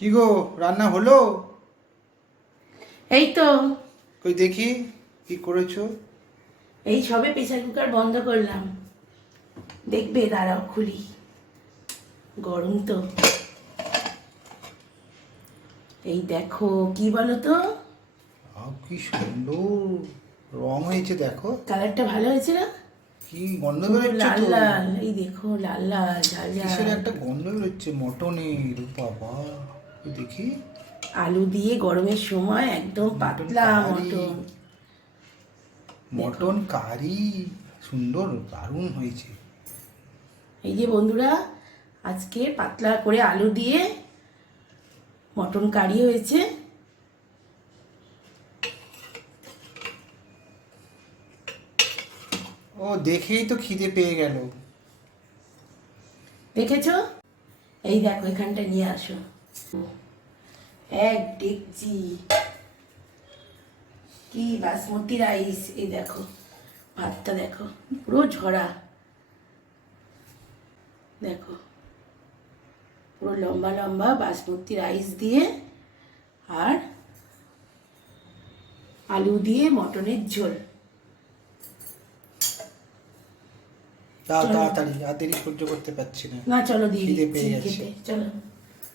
কি গো, রান্না হলো? এই তো। কই দেখি কি করেছো। এই সবে প্রেসার কুকার বন্ধ করলাম। দেখবে, দাঁড়াও খুলি। গরম তো। এই দেখো, কি বলো তো? কি সুন্দর রং হয়েছে দেখো। কালারটা ভালো হয়েছে না? কি গন্ধ পুরো বেরোচ্ছে লাল তো। লাল, এই দেখো, লাল লাল ঝাল কিসের ঝাল। একটা গন্ধ বেরোচ্ছে মটনের, বাবা। ওই দেখি। আলু দিয়ে গরমের সময় একদম মটন পাতলা কারি। মটন। দেখো, মটন কারি। সুন্দর, দারুণ হয়েছে। এই যে বন্ধুরা, আজকে পাতলা করে আলু দিয়ে মটন কারি হয়েছে। ও, দেখেই তো খিদে পেয়ে গেল। দেখেছো? এই দেখো, এখানটা নিয়ে আসো। এক ডেকচি কি বাসমতি রাইস। এই দেখো, ভাতটা দেখো, পুরো ঝরা। দেখো, পুরো লম্বা লম্বা বাসমতি রাইস দিয়ে আর আলু দিয়ে মটনের ঝোল। চলো। তাড়াতাড়ি, আর দেরি সহ্য করতে পারছি না। না, চলো দিয়ে খিদে দিচ্ছি পেয়ে গেছে। খেতে, চলো।